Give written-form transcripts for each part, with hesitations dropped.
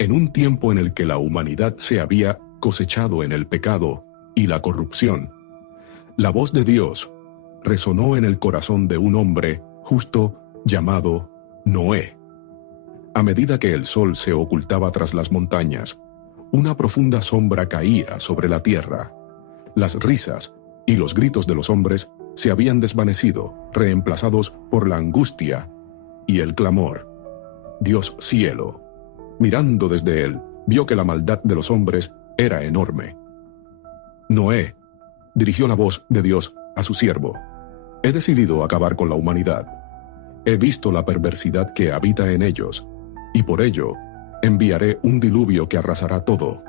En un tiempo en el que la humanidad se había cosechado en el pecado y la corrupción, la voz de Dios resonó en el corazón de un hombre justo llamado Noé. A medida que el sol se ocultaba tras las montañas, una profunda sombra caía sobre la tierra. Las risas y los gritos de los hombres se habían desvanecido, reemplazados por la angustia y el clamor. Dios cielo, mirando desde él, vio que la maldad de los hombres era enorme. Noé dirigió la voz de Dios a su siervo: he decidido acabar con la humanidad. He visto la perversidad que habita en ellos, y por ello enviaré un diluvio que arrasará todo.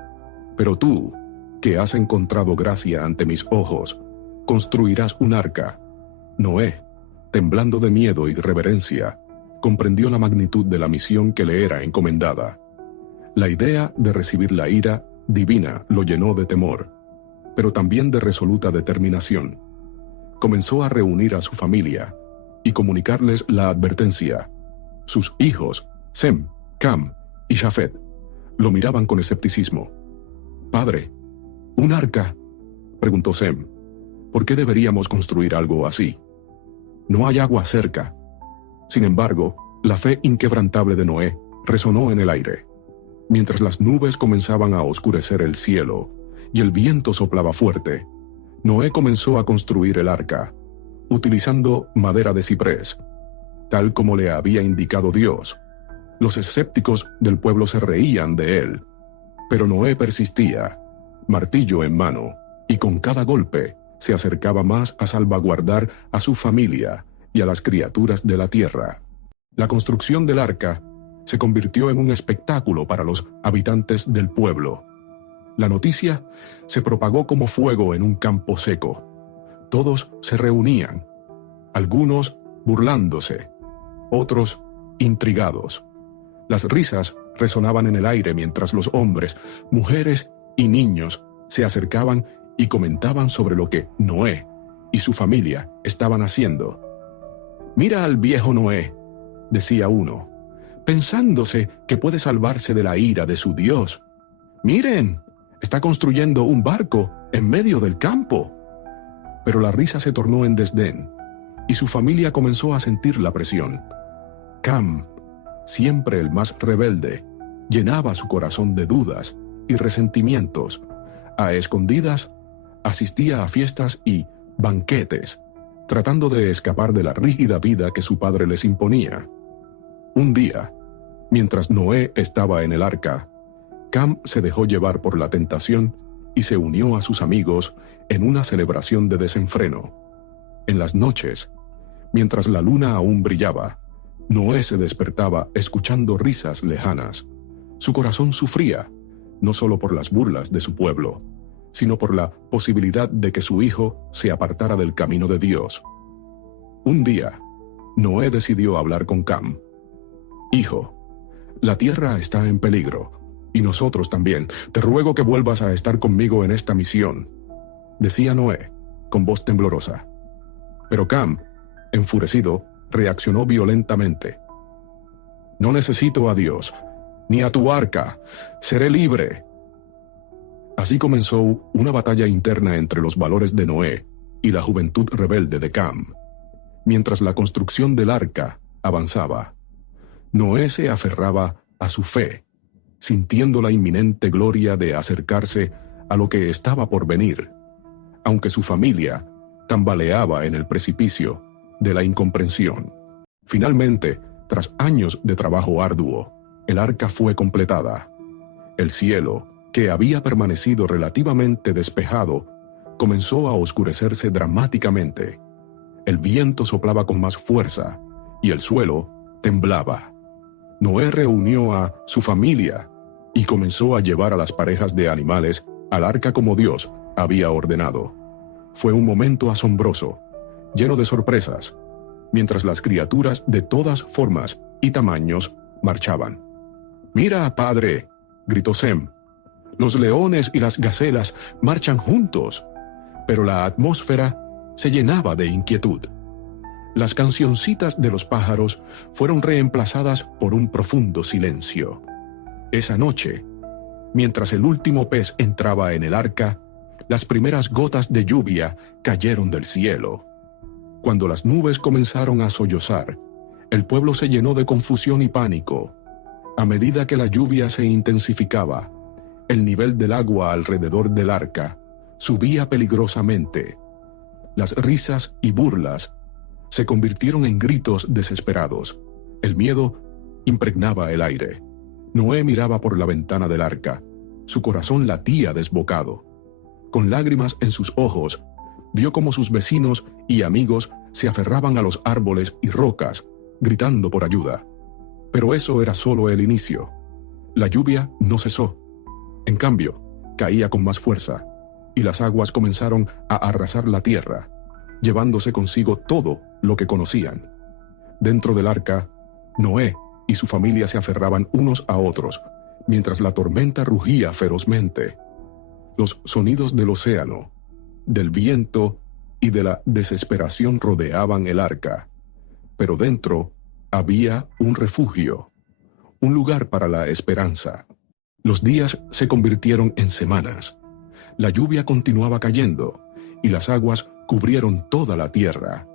Pero tú, que has encontrado gracia ante mis ojos, construirás un arca. Noé, temblando de miedo y reverencia, comprendió la magnitud de la misión que le era encomendada. La idea de recibir la ira divina lo llenó de temor, pero también de resoluta determinación. Comenzó a reunir a su familia y comunicarles la advertencia. Sus hijos, Sem, Cam y Jafet, lo miraban con escepticismo. «Padre, ¿un arca?», preguntó Sem. «¿Por qué deberíamos construir algo así? No hay agua cerca». Sin embargo, la fe inquebrantable de Noé resonó en el aire. Mientras las nubes comenzaban a oscurecer el cielo y el viento soplaba fuerte, Noé comenzó a construir el arca, utilizando madera de ciprés, tal como le había indicado Dios. Los escépticos del pueblo se reían de él, pero Noé persistía, martillo en mano, y con cada golpe se acercaba más a salvaguardar a su familia y a las criaturas de la tierra. La construcción del arca se convirtió en un espectáculo para los habitantes del pueblo. La noticia se propagó como fuego en un campo seco. Todos se reunían, algunos burlándose, otros intrigados. Las risas resonaban en el aire mientras los hombres, mujeres y niños se acercaban y comentaban sobre lo que Noé y su familia estaban haciendo. «Mira al viejo Noé», decía uno, «pensándose que puede salvarse de la ira de su Dios. Miren, está construyendo un barco en medio del campo». Pero la risa se tornó en desdén, y su familia comenzó a sentir la presión. Cam, siempre el más rebelde, llenaba su corazón de dudas y resentimientos. A escondidas, asistía a fiestas y banquetes, tratando de escapar de la rígida vida que su padre les imponía. Un día, mientras Noé estaba en el arca, Cam se dejó llevar por la tentación y se unió a sus amigos en una celebración de desenfreno. En las noches, mientras la luna aún brillaba, Noé se despertaba escuchando risas lejanas. Su corazón sufría, no solo por las burlas de su pueblo, sino por la posibilidad de que su hijo se apartara del camino de Dios. Un día, Noé decidió hablar con Cam. «Hijo, la tierra está en peligro, y nosotros también. Te ruego que vuelvas a estar conmigo en esta misión», decía Noé, con voz temblorosa. Pero Cam, enfurecido, reaccionó violentamente. «No necesito a Dios, ni a tu arca. Seré libre». Así comenzó una batalla interna entre los valores de Noé y la juventud rebelde de Cam. Mientras la construcción del arca avanzaba, Noé se aferraba a su fe, sintiendo la inminente gloria de acercarse a lo que estaba por venir, aunque su familia tambaleaba en el precipicio de la incomprensión. Finalmente, tras años de trabajo arduo, el arca fue completada. El cielo, que había permanecido relativamente despejado, comenzó a oscurecerse dramáticamente. El viento soplaba con más fuerza y el suelo temblaba. Noé reunió a su familia y comenzó a llevar a las parejas de animales al arca como Dios había ordenado. Fue un momento asombroso, lleno de sorpresas, mientras las criaturas de todas formas y tamaños marchaban. «Mira, padre», gritó Sem, «los leones y las gacelas marchan juntos». Pero la atmósfera se llenaba de inquietud. Las cancioncitas de los pájaros fueron reemplazadas por un profundo silencio. Esa noche, mientras el último pez entraba en el arca, las primeras gotas de lluvia cayeron del cielo. Cuando las nubes comenzaron a sollozar, el pueblo se llenó de confusión y pánico. A medida que la lluvia se intensificaba, el nivel del agua alrededor del arca subía peligrosamente. Las risas y burlas se convirtieron en gritos desesperados. El miedo impregnaba el aire. Noé miraba por la ventana del arca. Su corazón latía desbocado. Con lágrimas en sus ojos, vio cómo sus vecinos y amigos se aferraban a los árboles y rocas, gritando por ayuda. Pero eso era solo el inicio. La lluvia no cesó. En cambio, caía con más fuerza, y las aguas comenzaron a arrasar la tierra, llevándose consigo todo lo que conocían. Dentro del arca, Noé y su familia se aferraban unos a otros, mientras la tormenta rugía ferozmente. Los sonidos del océano, del viento y de la desesperación rodeaban el arca, pero dentro había un refugio, un lugar para la esperanza. Los días se convirtieron en semanas. La lluvia continuaba cayendo, y las aguas cubrieron toda la tierra.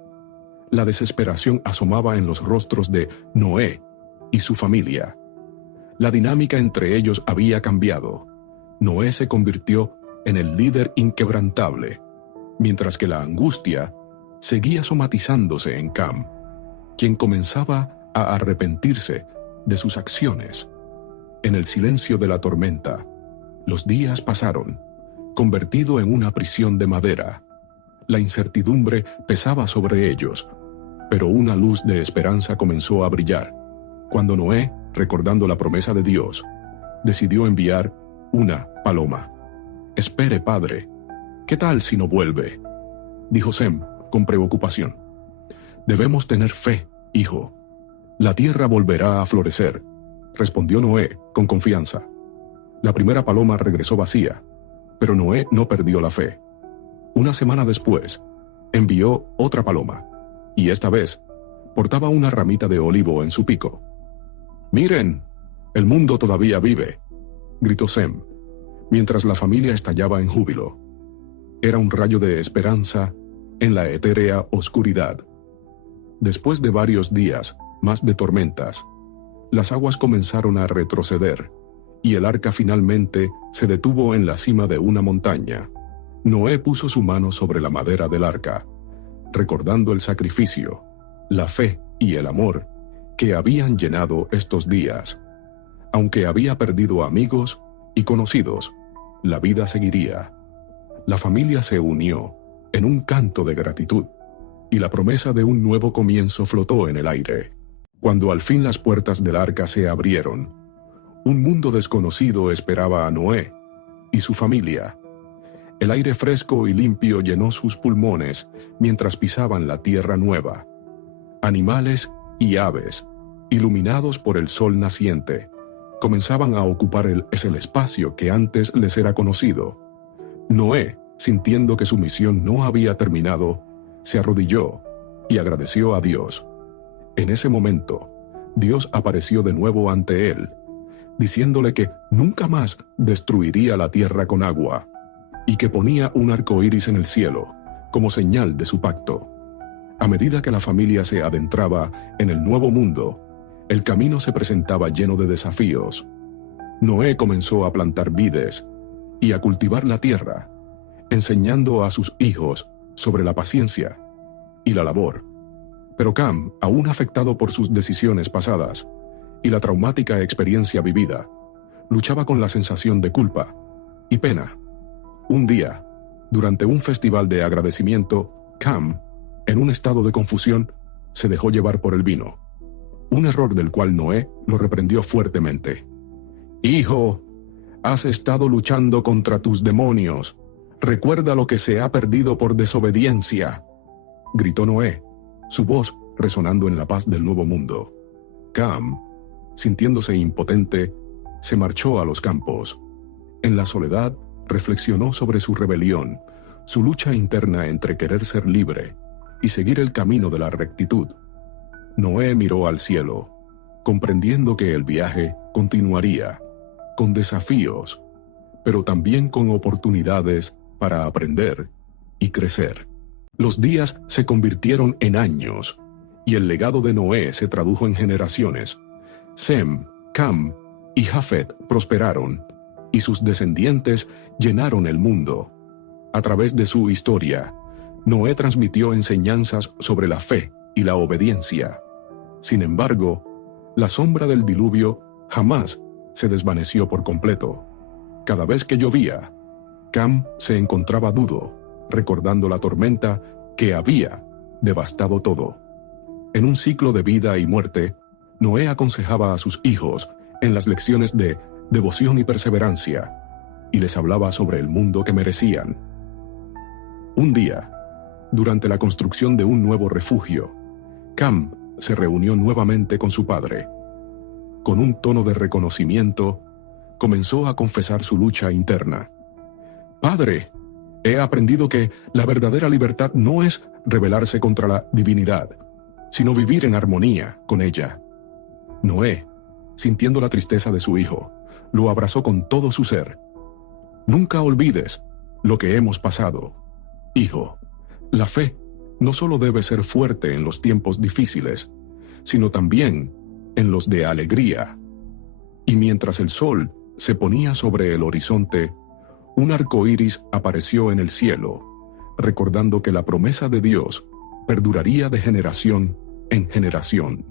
La desesperación asomaba en los rostros de Noé y su familia. La dinámica entre ellos había cambiado. Noé se convirtió en el líder inquebrantable, mientras que la angustia seguía somatizándose en Cam, quien comenzaba a arrepentirse de sus acciones. En el silencio de la tormenta, los días pasaron, convertido en una prisión de madera. La incertidumbre pesaba sobre ellos, pero una luz de esperanza comenzó a brillar, cuando Noé, recordando la promesa de Dios, decidió enviar una paloma. «Espere, padre, ¿qué tal si no vuelve?», dijo Sem con preocupación. «Debemos tener fe, hijo. La tierra volverá a florecer», respondió Noé con confianza. La primera paloma regresó vacía, pero Noé no perdió la fe. Una semana después, envió otra paloma, y esta vez portaba una ramita de olivo en su pico. «Miren, el mundo todavía vive», gritó Sem, mientras la familia estallaba en júbilo. Era un rayo de esperanza en la etérea oscuridad. Después de varios días más de tormentas, las aguas comenzaron a retroceder, y el arca finalmente se detuvo en la cima de una montaña. Noé puso su mano sobre la madera del arca, recordando el sacrificio, la fe y el amor que habían llenado estos días. Aunque había perdido amigos y conocidos, la vida seguiría. La familia se unió en un canto de gratitud, y la promesa de un nuevo comienzo flotó en el aire. Cuando al fin las puertas del arca se abrieron, un mundo desconocido esperaba a Noé y su familia. El aire fresco y limpio llenó sus pulmones mientras pisaban la tierra nueva. Animales y aves, iluminados por el sol naciente, comenzaban a ocupar el espacio que antes les era conocido. Noé, sintiendo que su misión no había terminado, se arrodilló y agradeció a Dios. En ese momento, Dios apareció de nuevo ante él, diciéndole que nunca más destruiría la tierra con agua, y que ponía un arco iris en el cielo como señal de su pacto. A medida que la familia se adentraba en el nuevo mundo, el camino se presentaba lleno de desafíos. Noé comenzó a plantar vides y a cultivar la tierra, enseñando a sus hijos sobre la paciencia y la labor. Pero Cam, aún afectado por sus decisiones pasadas y la traumática experiencia vivida, luchaba con la sensación de culpa y pena. Un día, durante un festival de agradecimiento, Cam, en un estado de confusión, se dejó llevar por el vino, un error del cual Noé lo reprendió fuertemente. «Hijo, has estado luchando contra tus demonios. Recuerda lo que se ha perdido por desobediencia», gritó Noé, su voz resonando en la paz del nuevo mundo. Cam, sintiéndose impotente, se marchó a los campos. En la soledad, reflexionó sobre su rebelión, su lucha interna entre querer ser libre y seguir el camino de la rectitud. Noé miró al cielo, comprendiendo que el viaje continuaría. con desafíos, pero también con oportunidades para aprender y crecer. Los días se convirtieron en años, y el legado de Noé se tradujo en generaciones. Sem, Cam y Jafet prosperaron, y sus descendientes llenaron el mundo. A través de su historia, Noé transmitió enseñanzas sobre la fe y la obediencia. Sin embargo, la sombra del diluvio jamás se desvaneció por completo. Cada vez que llovía, Cam se encontraba dudo, recordando la tormenta que había devastado todo. En un ciclo de vida y muerte, Noé aconsejaba a sus hijos en las lecciones de devoción y perseverancia, y les hablaba sobre el mundo que merecían. Un día, durante la construcción de un nuevo refugio, Cam se reunió nuevamente con su padre. Con un tono de reconocimiento, comenzó a confesar su lucha interna. «Padre, he aprendido que la verdadera libertad no es rebelarse contra la divinidad, sino vivir en armonía con ella». Noé, sintiendo la tristeza de su hijo, lo abrazó con todo su ser. «Nunca olvides lo que hemos pasado. Hijo, la fe no solo debe ser fuerte en los tiempos difíciles, sino también en los de alegría». Y mientras el sol se ponía sobre el horizonte, un arco iris apareció en el cielo, recordando que la promesa de Dios perduraría de generación en generación.